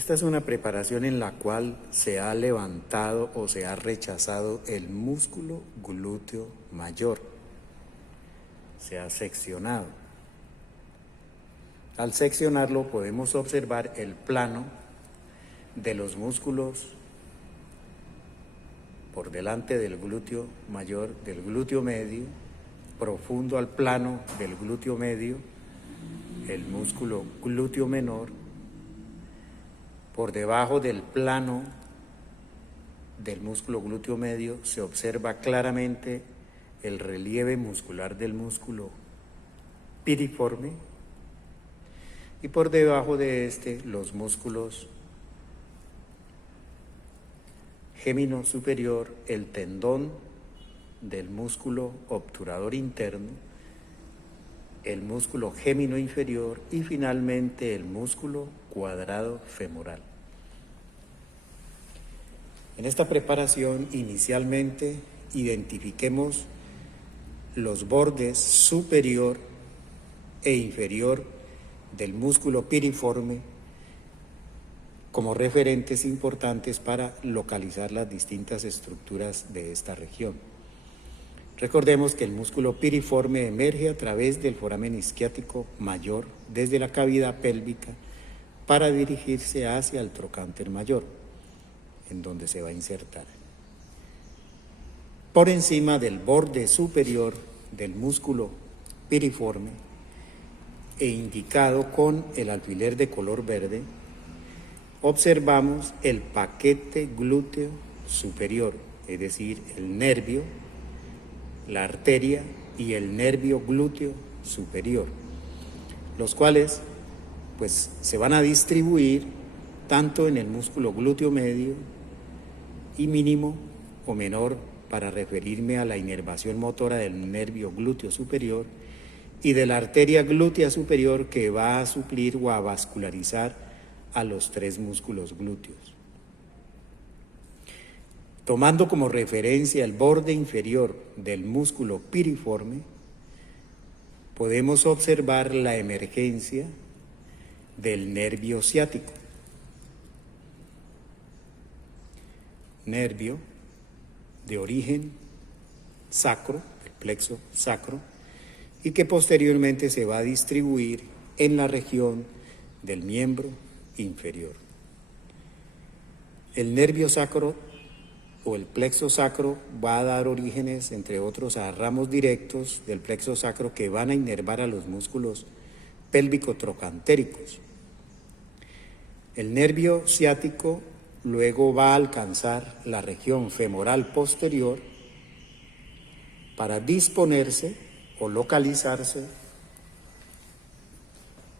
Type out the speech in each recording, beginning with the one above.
Esta es una preparación en la cual se ha levantado o se ha rechazado el músculo glúteo mayor. Se ha seccionado. Al seccionarlo podemos observar el plano de los músculos por delante del glúteo mayor, del glúteo medio, profundo al plano del glúteo medio, el músculo glúteo menor, por debajo del plano del músculo glúteo medio se observa claramente el relieve muscular del músculo piriforme y por debajo de este los músculos gémino superior, el tendón del músculo obturador interno, el músculo gémino inferior y finalmente el músculo cuadrado femoral. En esta preparación inicialmente identifiquemos los bordes superior e inferior del músculo piriforme como referentes importantes para localizar las distintas estructuras de esta región. Recordemos que el músculo piriforme emerge a través del foramen isquiático mayor desde la cavidad pélvica para dirigirse hacia el trocánter mayor, en donde se va a insertar. Por encima del borde superior del músculo piriforme e indicado con el alfiler de color verde, observamos el paquete glúteo superior, es decir, el nervio, la arteria y el nervio glúteo superior, los cuales pues se van a distribuir tanto en el músculo glúteo medio y mínimo o menor para referirme a la inervación motora del nervio glúteo superior y de la arteria glútea superior que va a suplir o a vascularizar a los tres músculos glúteos. Tomando como referencia el borde inferior del músculo piriforme, podemos observar la emergencia del nervio ciático. Nervio de origen sacro, el plexo sacro, y que posteriormente se va a distribuir en la región del miembro inferior. El nervio sacro o el plexo sacro va a dar orígenes, entre otros, a ramos directos del plexo sacro que van a inervar a los músculos pélvico-trocantéricos. El nervio ciático luego va a alcanzar la región femoral posterior para disponerse o localizarse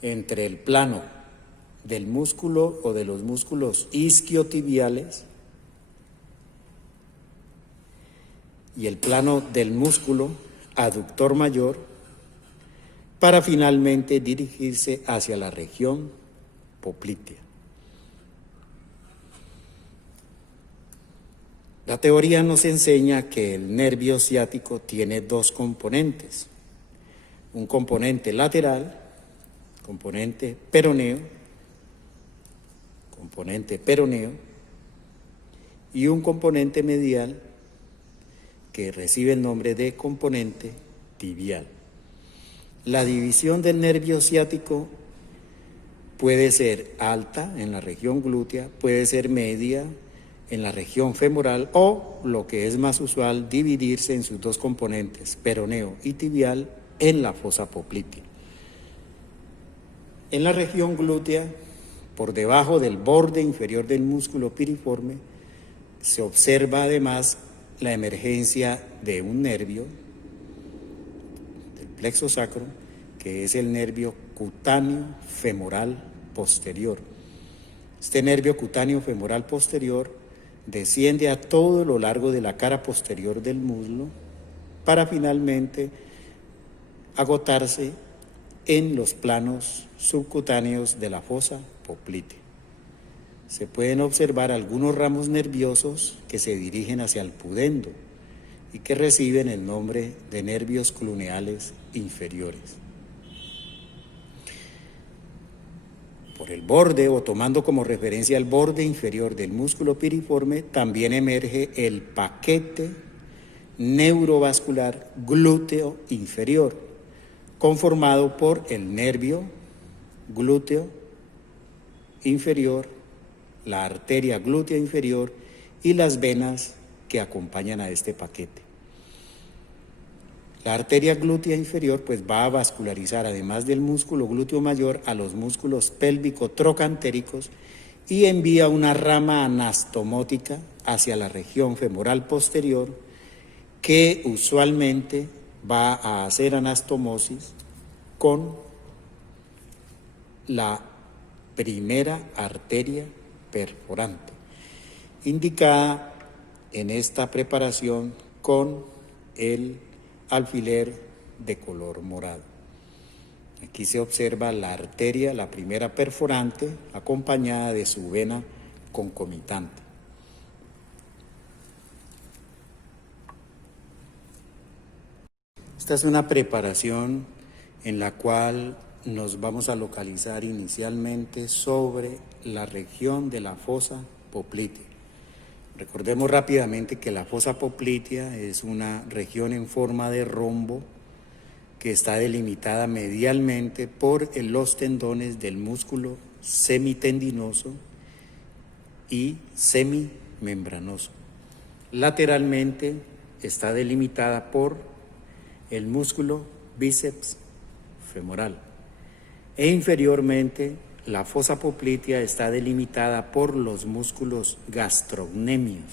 entre el plano del músculo o de los músculos isquiotibiales y el plano del músculo aductor mayor para finalmente dirigirse hacia la región poplitea. La teoría nos enseña que el nervio ciático tiene dos componentes, un componente lateral, componente peroneo, y un componente medial que recibe el nombre de componente tibial. La división del nervio ciático puede ser alta en la región glútea, puede ser media en la región femoral o, lo que es más usual, dividirse en sus dos componentes, peroneo y tibial, en la fosa poplitea. En la región glútea, por debajo del borde inferior del músculo piriforme, se observa además la emergencia de un nervio, del plexo sacro, que es el nervio cutáneo femoral posterior. Este nervio cutáneo femoral posterior desciende a todo lo largo de la cara posterior del muslo para finalmente agotarse en los planos subcutáneos de la fosa poplitea. Se pueden observar algunos ramos nerviosos que se dirigen hacia el pudendo y que reciben el nombre de nervios cluneales inferiores. por el borde o tomando como referencia el borde inferior del músculo piriforme, también emerge el paquete neurovascular glúteo inferior, conformado por el nervio glúteo inferior, la arteria glútea inferior y las venas que acompañan a este paquete. La arteria glútea inferior pues va a vascularizar, además del músculo glúteo mayor, a los músculos pélvico-trocantéricos y envía una rama anastomótica hacia la región femoral posterior que usualmente va a hacer anastomosis con la primera arteria perforante, indicada en esta preparación con el alfiler de color morado. Aquí se observa la arteria, la primera perforante, acompañada de su vena concomitante. Esta es una preparación en la cual nos vamos a localizar inicialmente sobre la región de la fosa poplitea. Recordemos rápidamente que la fosa poplitea es una región en forma de rombo que está delimitada medialmente por los tendones del músculo semitendinoso y semimembranoso. Lateralmente está delimitada por el músculo bíceps femoral e inferiormente la fosa poplitea está delimitada por los músculos gastrocnemios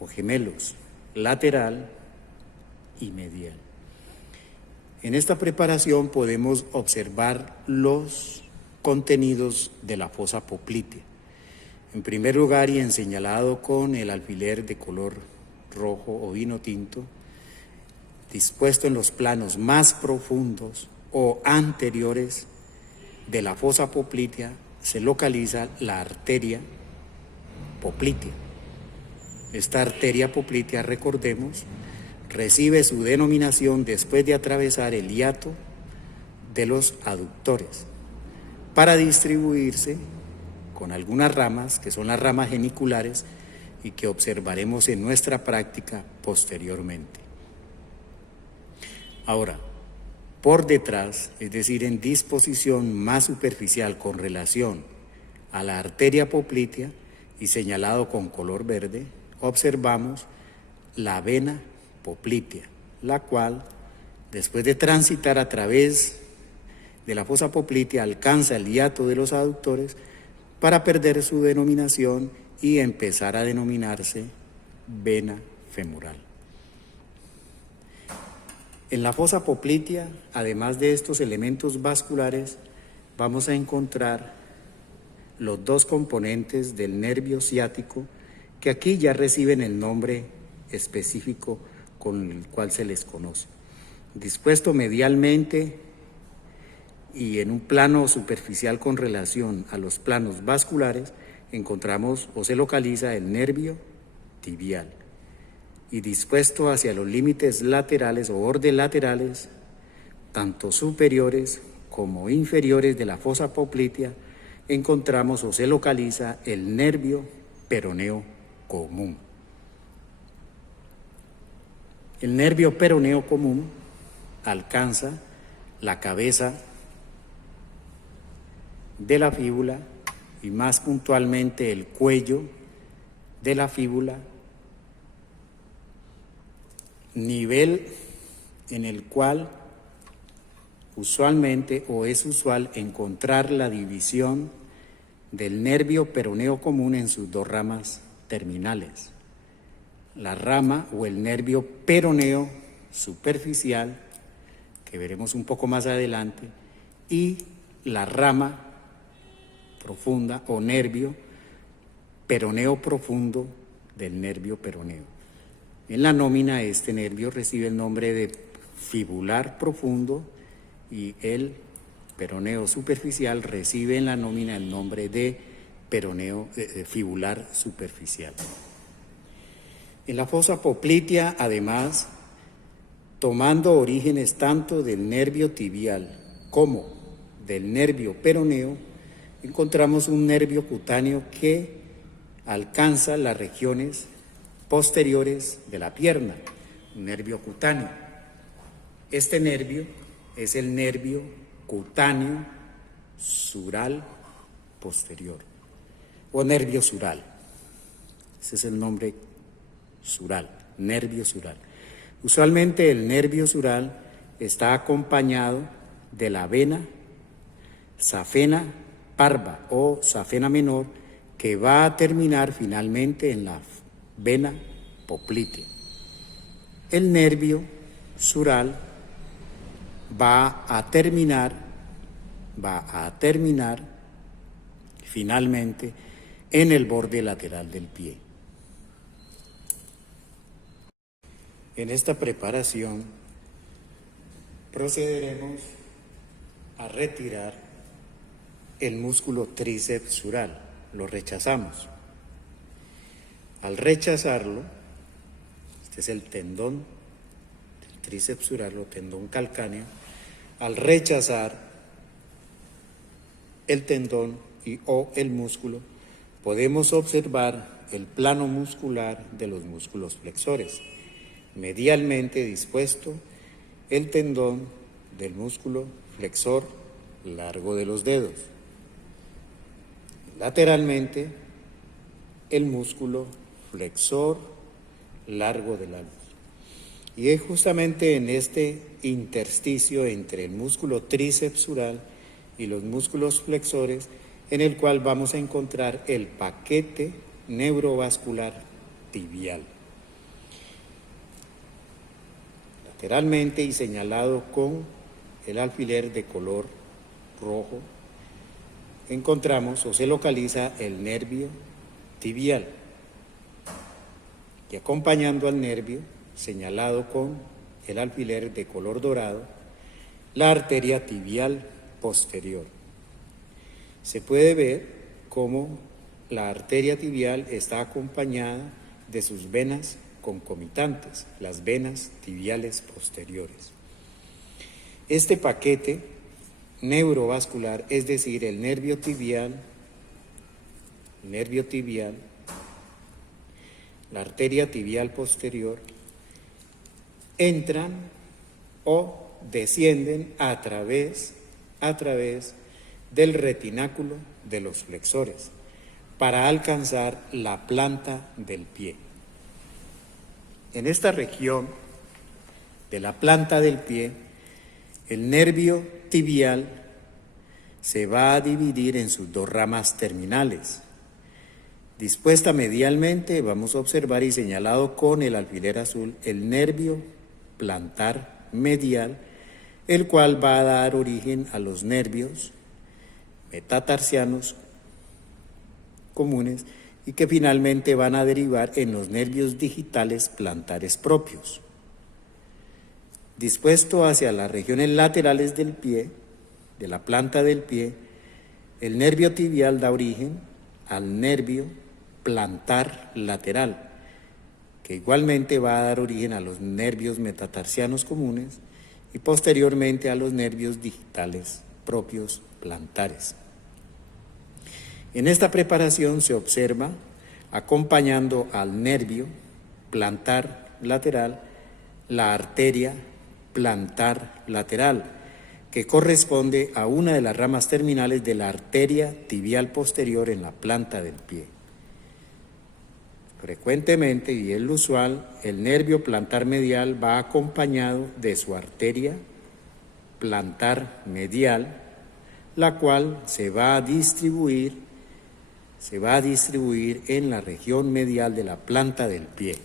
o gemelos, lateral y medial. En esta preparación podemos observar los contenidos de la fosa poplitea. En primer lugar, y señalado con el alfiler de color rojo o vino tinto, dispuesto en los planos más profundos o anteriores de la fosa poplitea, se localiza la arteria poplitea. Esta arteria poplitea, recordemos, recibe su denominación después de atravesar el hiato de los aductores para distribuirse con algunas ramas, que son las ramas geniculares y que observaremos en nuestra práctica posteriormente. Ahora, por detrás, es decir, en disposición más superficial con relación a la arteria poplitea y señalado con color verde, observamos la vena poplitea, la cual, después de transitar a través de la fosa poplitea, alcanza el hiato de los aductores para perder su denominación y empezar a denominarse vena femoral. En la fosa poplitea, además de estos elementos vasculares, vamos a encontrar los dos componentes del nervio ciático que aquí ya reciben el nombre específico con el cual se les conoce. Dispuesto medialmente y en un plano superficial con relación a los planos vasculares, encontramos o se localiza el nervio tibial. Y dispuesto hacia los límites laterales o bordes laterales, tanto superiores como inferiores de la fosa poplitea, encontramos o se localiza el nervio peroneo común. El nervio peroneo común alcanza la cabeza de la fíbula y más puntualmente el cuello de la fíbula, nivel en el cual usualmente o es usual encontrar la división del nervio peroneo común en sus dos ramas terminales. La rama o el nervio peroneo superficial, que veremos un poco más adelante, y la rama profunda o nervio peroneo profundo del nervio peroneo. En la nómina este nervio recibe el nombre de fibular profundo y el peroneo superficial recibe en la nómina el nombre de peroneo fibular superficial. En la fosa poplitea, además, tomando orígenes tanto del nervio tibial como del nervio peroneo, encontramos un nervio cutáneo que alcanza las regiones posteriores de la pierna, un nervio cutáneo. Este nervio es el nervio cutáneo sural posterior o nervio sural. Ese es el nombre sural, nervio sural. Usualmente el nervio sural está acompañado de la vena safena parva o safena menor, que va a terminar finalmente en la vena poplitea. El nervio sural va a terminar finalmente en el borde lateral del pie. En esta preparación procederemos a retirar el músculo tríceps sural, lo rechazamos. Al rechazarlo, este es el tendón del tríceps sural o tendón calcáneo, al rechazar el tendón o el músculo, podemos observar el plano muscular de los músculos flexores. Medialmente dispuesto el tendón del músculo flexor largo de los dedos. Lateralmente el músculo flexor largo del almohadilla. Y es justamente en este intersticio entre el músculo tríceps sural y los músculos flexores en el cual vamos a encontrar el paquete neurovascular tibial. Lateralmente y señalado con el alfiler de color rojo, encontramos o se localiza el nervio tibial y acompañando al nervio, señalado con el alfiler de color dorado, la arteria tibial posterior. Se puede ver cómo la arteria tibial está acompañada de sus venas concomitantes, las venas tibiales posteriores. Este paquete neurovascular, es decir, el nervio tibial, la arteria tibial posterior, entran o descienden a través del retináculo de los flexores para alcanzar la planta del pie. En esta región de la planta del pie, el nervio tibial se va a dividir en sus dos ramas terminales. Dispuesta medialmente, vamos a observar y señalado con el alfiler azul el nervio plantar medial, el cual va a dar origen a los nervios metatarsianos comunes y que finalmente van a derivar en los nervios digitales plantares propios. Dispuesto hacia las regiones laterales del pie, de la planta del pie, el nervio tibial da origen al nervio plantar lateral, que igualmente va a dar origen a los nervios metatarsianos comunes y posteriormente a los nervios digitales propios plantares. En esta preparación se observa, acompañando al nervio plantar lateral, la arteria plantar lateral, que corresponde a una de las ramas terminales de la arteria tibial posterior en la planta del pie. Frecuentemente, y es lo usual, el nervio plantar medial va acompañado de su arteria plantar medial, la cual se va a distribuir en la región medial de la planta del pie.